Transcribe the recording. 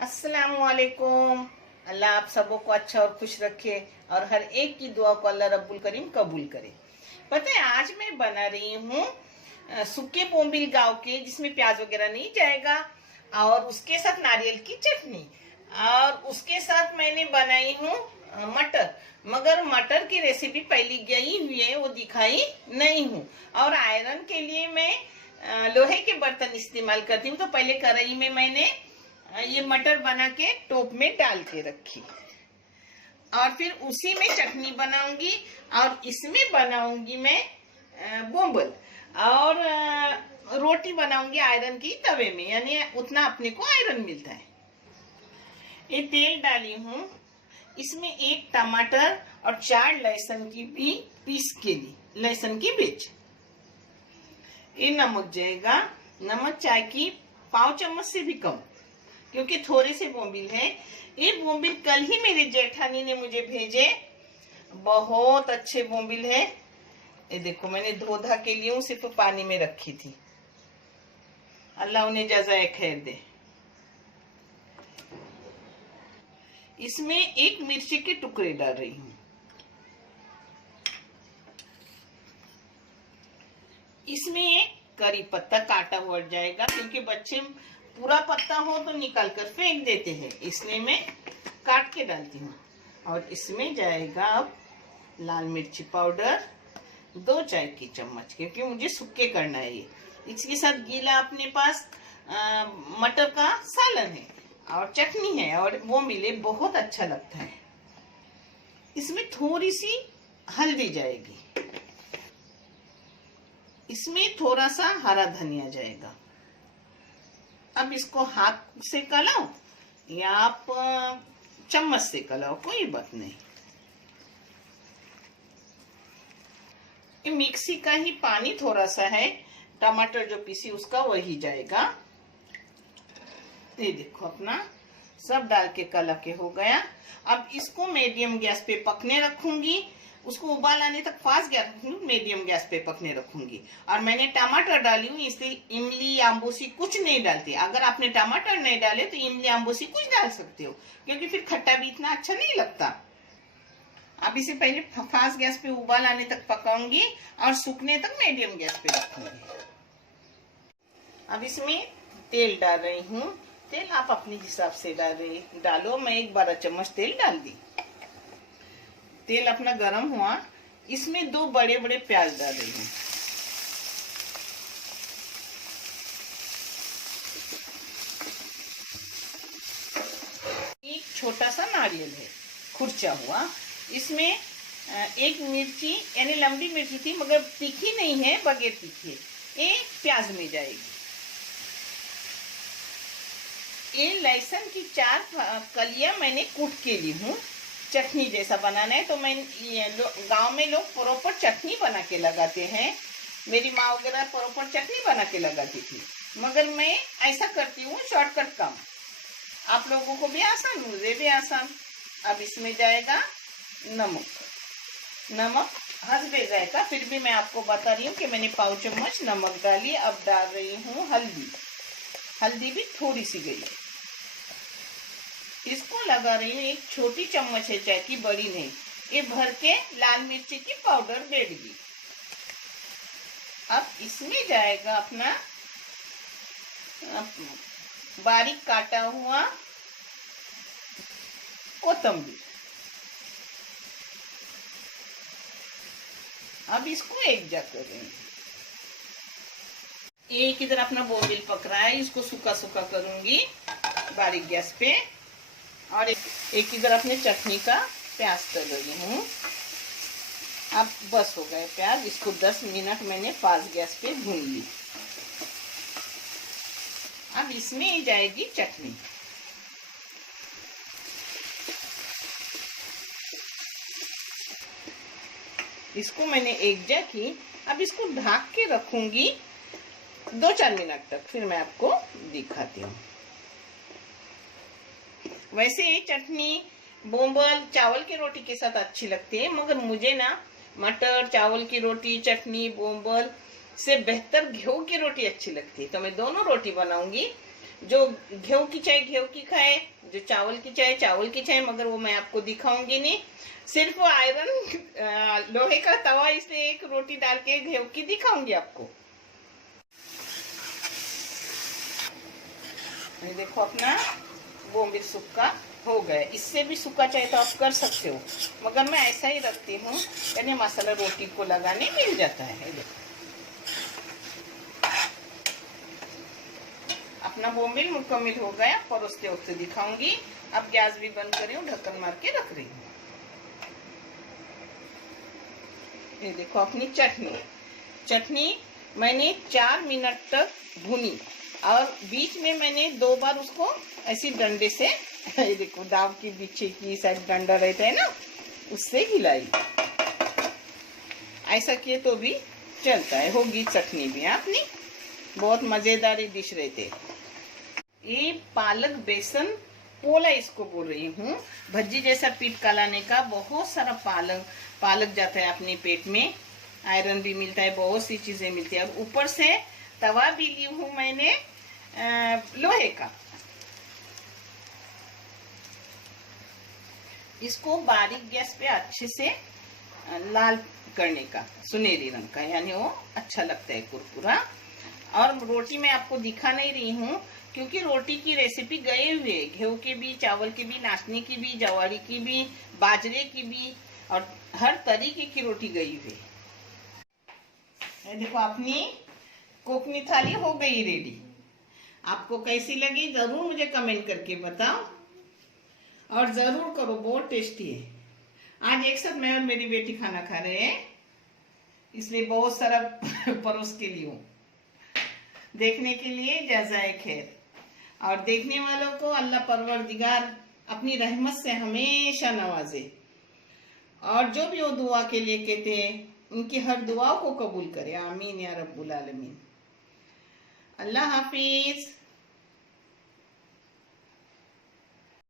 अस्सलामुअलैकुम। अल्लाह आप सबों को अच्छा और खुश रखे और हर एक की दुआ को अल्लाह रब्बुल करीम कबूल करे। पता है आज मैं बना रही हूँ सूखे बोम्बिल गाँव के, जिसमें प्याज वगैरह नहीं जाएगा, और उसके साथ नारियल की चटनी, और उसके साथ मैंने बनाई हूँ मटर। मगर मटर की रेसिपी पहले गई हुई है, वो दिखाई नहीं हूँ। और आयरन के लिए मैं लोहे के बर्तन इस्तेमाल करती हूँ। तो पहले कढ़ाई में मैंने ये मटर बना के टोप में डाल के रखी, और फिर उसी में चटनी बनाऊंगी, और इसमें बनाऊंगी मैं बोंबल, और रोटी बनाऊंगी आयरन की तवे में, यानी उतना अपने को आयरन मिलता है। ये तेल डाली हूँ, इसमें एक टमाटर और 4 लहसुन की भी पीस के ली, लहसुन की बीज। ये नमक जाएगा, नमक चाय की 5 चम्मच से भी कम, क्योंकि थोड़े से बोम्बिल है। ये बोम्बिल कल ही मेरे जेठानी ने मुझे भेजे, बहुत अच्छे बोम्बिल है। ये देखो मैंने धो धा के लिए सिर्फ पानी में रखी थी, अल्लाह उन्हें जज़ाए खैर दे। इसमें एक मिर्ची के टुकड़े डाल रही हूँ। इसमें एक करी पत्ता काटा हुआ जाएगा, क्योंकि बच्चे पूरा पत्ता हो तो निकाल कर फेंक देते हैं, इसलिए मैं काट के डालती हूँ। और इसमें जाएगा अब लाल मिर्ची पाउडर 2 चाय की चम्मच, क्योंकि मुझे सूखे करना है ये। इसके साथ गीला अपने पास मटर का सालन है और चटनी है, और वो मिले बहुत अच्छा लगता है। इसमें थोड़ी सी हल्दी जाएगी, इसमें थोड़ा सा हरा धनिया जाएगा। अब इसको हाथ से कलाओ या आप चम्मच से कलाओ, कोई बात नहीं। ये मिक्सी का ही पानी थोड़ा सा है, टमाटर जो पीसी उसका वही जाएगा। ये देखो अपना सब डाल के कला के हो गया। अब इसको मीडियम गैस पे पकने रखूंगी, उसको उबाल आने तक फास्ट गैस रखूंगी, मीडियम गैस पे पकने रखूंगी। और मैंने टमाटर डाली हूँ, इसलिए इमली आम्बूसी कुछ नहीं डालती। अगर आपने टमाटर नहीं डाले तो इमली आम्बूसी कुछ डाल सकते हो, क्योंकि फिर खट्टा भी इतना अच्छा नहीं लगता। अब इसे पहले फास्ट गैस पे उबाल आने तक पकाऊंगी और सूखने तक मीडियम गैस पे रखूंगी। अब इसमें तेल डाल रही हूँ। तेल आप अपने हिसाब से डालो, मैं 1 चम्मच तेल डाल दी। तेल अपना गरम हुआ, इसमें 2 बड़े बड़े प्याज डाल रही हूँ। एक छोटा सा नारियल है खुरचा हुआ, इसमें एक मिर्ची, यानी लंबी मिर्ची थी मगर तीखी नहीं है, बगैर तीखी, एक प्याज में जाएगी। ये लहसुन की 4 कलियां मैंने कूट के ली हूँ। चटनी जैसा बनाना है तो मैं गांव में लोग प्रॉपर चटनी बना के लगाते हैं, मेरी माँ वगैरह प्रॉपर चटनी बना के लगाती थी, मगर मैं ऐसा करती हूँ शॉर्टकट काम। आप लोगों को भी आसान, मुझे भी आसान। अब इसमें जाएगा नमक, नमक हस्बे जाएगा, फिर भी मैं आपको बता रही हूँ कि मैंने 5 चम्मच नमक डाली। अब डाल रही हूँ हल्दी, हल्दी भी थोड़ी सी गई। इसको लगा रही हूँ, एक छोटी चम्मच है चाय की, बड़ी नहीं। ये भर के लाल मिर्ची की पाउडर बैठ गई। अब इसमें जाएगा अपना बारीक काटा हुआ कोतंबीर। अब इसको एक जा कर रही हूँ। एक इधर अपना बोबिल पक रहा है, इसको सूखा सूखा करूंगी बारीक गैस पे, और एक इधर अपने चटनी का प्याज तल रही हूँ। अब बस हो गए प्याज, इसको 10 मिनट मैंने फास्ट गैस पे भून ली। अब इसमें जाएगी चटनी। इसको मैंने एक जा की, अब इसको ढक के रखूंगी 2-4 मिनट तक, फिर मैं आपको दिखाती हूँ। वैसे ये चटनी बोंबल चावल की रोटी के साथ अच्छी लगती है, मगर मुझे ना मटर चावल की रोटी, चटनी, बोंबल से बेहतर गेहूं की रोटी अच्छी लगती है। तो मैं दोनों रोटी बनाऊंगी, जो गेहूं की चाय गेहूं की खाए, जो चावल की चाय चावल की चाय, मगर वो मैं आपको दिखाऊंगी नहीं। सिर्फ आयरन लोहे का तवा, इसलिए एक रोटी डाल के गेहूं की दिखाऊंगी आपको। ये देखो अपना बोम्बिल सुक्का हो गया। इससे भी सूखा चाहे तो आप कर सकते हो, मगर मैं ऐसा ही रखती हूँ, यानी मसाला रोटी को लगाने मिल जाता है। देखो अपना बोम्बिल मुकम्मल हो गया, परोसते वक्त दिखाऊंगी। अब गैस भी बंद करी हूँ, ढक्कन मार के रख रही हूँ। ये देखो अपनी चटनी मैंने 4 मिनट तक भुनी, और बीच में मैंने 2 बार उसको ऐसी डंडे से ये देखो दाव की पीछे की साइड डंडा रहता है ना, उससे हिलाई। ऐसा किए तो भी चलता है। होगी चटनी भी अपनी, बहुत मजेदार डिश रहते। ये पालक बेसन पोला इसको बोल रही हूँ। भज्जी जैसा पीठ कलाने का, बहुत सारा पालक जाता है अपने पेट में, आयरन भी मिलता है, बहुत सी चीजें मिलती है। और ऊपर से तवा भी ली हूँ मैंने लोहे का। इसको बारीक गैस पे अच्छे से लाल करने का, सुनहरी रंग का, यानी वो अच्छा लगता है कुरकुरा। और रोटी मैं आपको दिखा नहीं रही हूँ, क्योंकि रोटी की रेसिपी गए हुए, गेहूं के भी, चावल के भी, नाचनी की भी, जवारी की भी, बाजरे की भी, और हर तरीके की रोटी गई हुई। देखो अपनी कोकनी थाली हो गई रेडी। आपको कैसी लगी जरूर मुझे कमेंट करके बताओ, और जरूर करो, बहुत टेस्टी है। आज एक साथ मैं और मेरी बेटी खाना खा रहे हैं, इसलिए बहुत सारा परोस के लिए हूँ। देखने के लिए जज़ाए खैर, और देखने वालों को अल्लाह परवरदिगार अपनी रहमत से हमेशा नवाजे, और जो भी वो दुआ के लिए कहते हैं उनकी हर दुआओं को कबूल करे। आमीन या रब्बुल आलमीन। अल्लाह हाफिज।